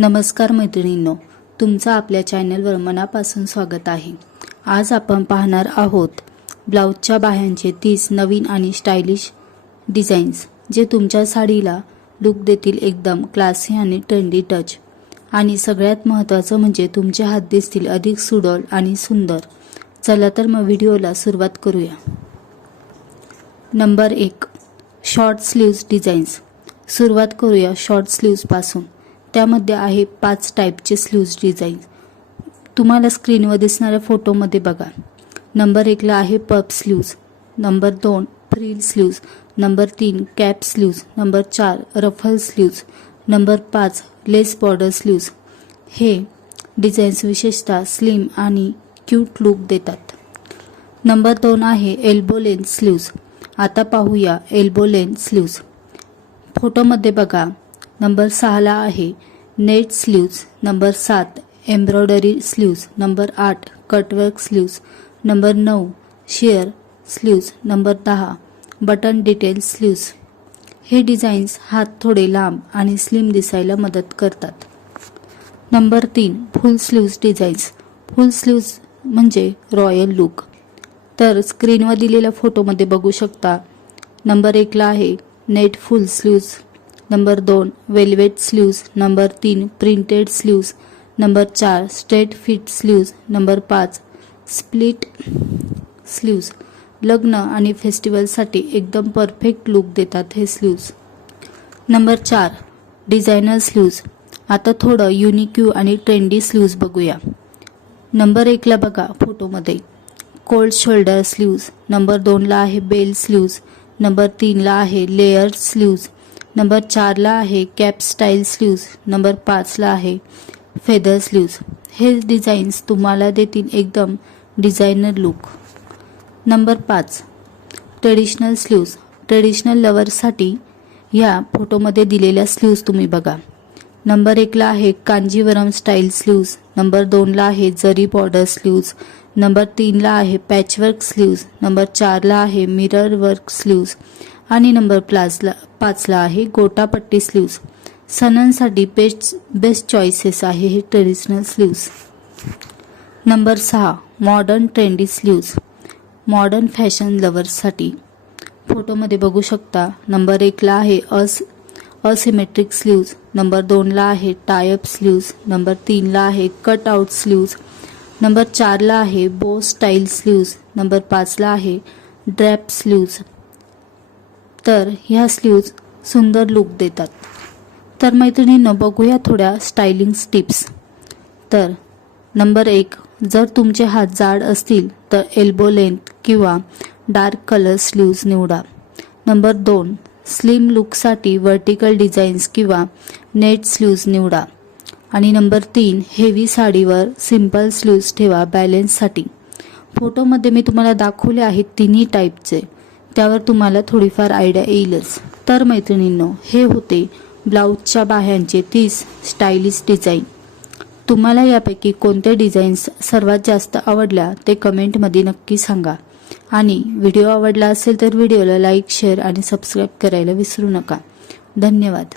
नमस्कार मैत्रिणींनो, तुमचं आपल्या चॅनलवर मनापासून स्वागत आहे। आज आपण पाहणार आहोत ब्लाउजच्या बाह्यांचे 30 नवीन आणि स्टायलिश डिझाईन्स जे तुमच्या साडीला लुक देतील एकदम क्लासी आणि ट्रेंडी टच। आणि सगळ्यात महत्त्वाचं म्हणजे तुमचे हात दिसतील अधिक सुडौल आणि सुंदर। चला तर मग व्हिडिओला सुरुवात करूया। Number 1, short sleeves designs. सुरुवात करूया शॉर्ट स्लीव्ज पासून। त्यामध्ये आहे 5 टाइपचे स्लीव्ज डिझाईन। तुम्हाला स्क्रीनवर दिसणाऱ्या फोटोमध्ये बघा। नंबर 1 ला आहे puff sleeves, number 2 frill sleeves, number 3 cap sleeves, number 4 ruffle sleeves, number 5 lace border sleeves. हे डिझाईन्स विशेषतः स्लिम आणि क्यूट लुक देतात। नंबर 2 आहे एल्बो लेंथ स्लीव्ज। आता पाहूया एल्बो लेंथ स्लीव्ज। फोटोमध्ये बघा। नंबर 6 ला आहे net sleeves, number 7 embroidery sleeves, number 8 cutwork sleeves, number 9 share sleeves, number 10 button detail sleeves. हे डिझाईन्स हात थोडे लांब आणि स्लिम दिसायला मदत करतात। नंबर 3 फुल स्लीव्ज डिझाईन्स। फुल स्लीव्ज म्हणजे रॉयल लुक। तर स्क्रीनवर दिलेल्या फोटोमध्ये बघू शकता। नंबर 1 ला आहे नेट फुल sleeves, number 2 velvet sleeves, number 3 printed sleeves, number 4 straight fit sleeves, number 5 split sleeves. लग्न आणि फेस्टिवलसाठी एकदम परफेक्ट लुक देतात हे स्लीव्ज। Number 4 designer sleeves. आता थोडं युनिक आणि ट्रेंडी स्लीव्ज बघूया। नंबर 1 ला बघा फोटोमध्ये कोल्ड शोल्डर स्लीव्ज, नंबर 2 ला आहे बेल स्लीव्ज, नंबर 3 ला आहे लेयर स्लीव्ज, नंबर 4 ला आहे कॅप स्टाईल स्लीव्ज, नंबर 5 ला आहे फेदर स्लीव्ज। हे डिझाईन्स तुम्हाला देतील एकदम designer look. Number 5 traditional sleeves. Traditional लवर्ससाठी ह्या फोटोमध्ये दिलेल्या स्लीव्ज तुम्ही बघा। नंबर 1 ला आहे कांजीवरम स्टाईल स्लीव्ज, नंबर 2 ला आहे जरी बॉर्डर स्लीव्ज, नंबर 3 ला आहे पॅचवर्क स्लीव्ज, नंबर 4 ला आहे मिरर वर्क स्लीव्ज आणि नंबर 5 ला आहे गोटापट्टी स्लीव्ज। सणांसाठी बेस्ट चॉईसेस आहे हे traditional sleeves. Number 6 modern trendy sleeves. Modern fashion लवर्ससाठी फोटोमध्ये बघू शकता। नंबर 1 ला आहे असिमेट्रिक स्लीव्ज, नंबर 2 ला आहे टायअप स्लीव्ज, नंबर 3 ला आहे कट आउट स्लीव्ज, नंबर 4 ला आहे बो स्टाईल स्लीव्ज, नंबर 5 ला आहे ड्रॅप स्लीव्ज। तर ह्या स्लीव्ज सुंदर लुक देतात। तर मैत्रिणींनो, बघूया थोड्या स्टायलिंग टिप्स। तर नंबर 1, जर तुमचे हात जाड असतील तर एल्बो लेंथ किंवा डार्क कलर स्लीव्ज निवडा। नंबर 2 स्लिम लुकसाठी वर्टिकल डिझाईन्स किंवा नेट स्लीव्ज निवडा। आणि नंबर 3 हेवी साडीवर सिंपल स्लीव्ज ठेवा बॅलन्ससाठी। फोटोमध्ये मी तुम्हाला दाखवले आहेत तिन्ही टाईपचे, त्यावर तुम्हाला थोडीफार आयडिया येईलच। तर मैत्रिणींनो, हे होते ब्लाउजच्या बाह्यांचे 30 स्टायलिश डिझाईन। तुम्हाला यापैकी कोणते डिझाईन्स सर्वात जास्त आवडल्या ते कमेंटमध्ये नक्की सांगा। आणि व्हिडिओ आवडला असेल तर व्हिडिओला लाईक, शेअर आणि सबस्क्राईब करायला विसरू नका। धन्यवाद।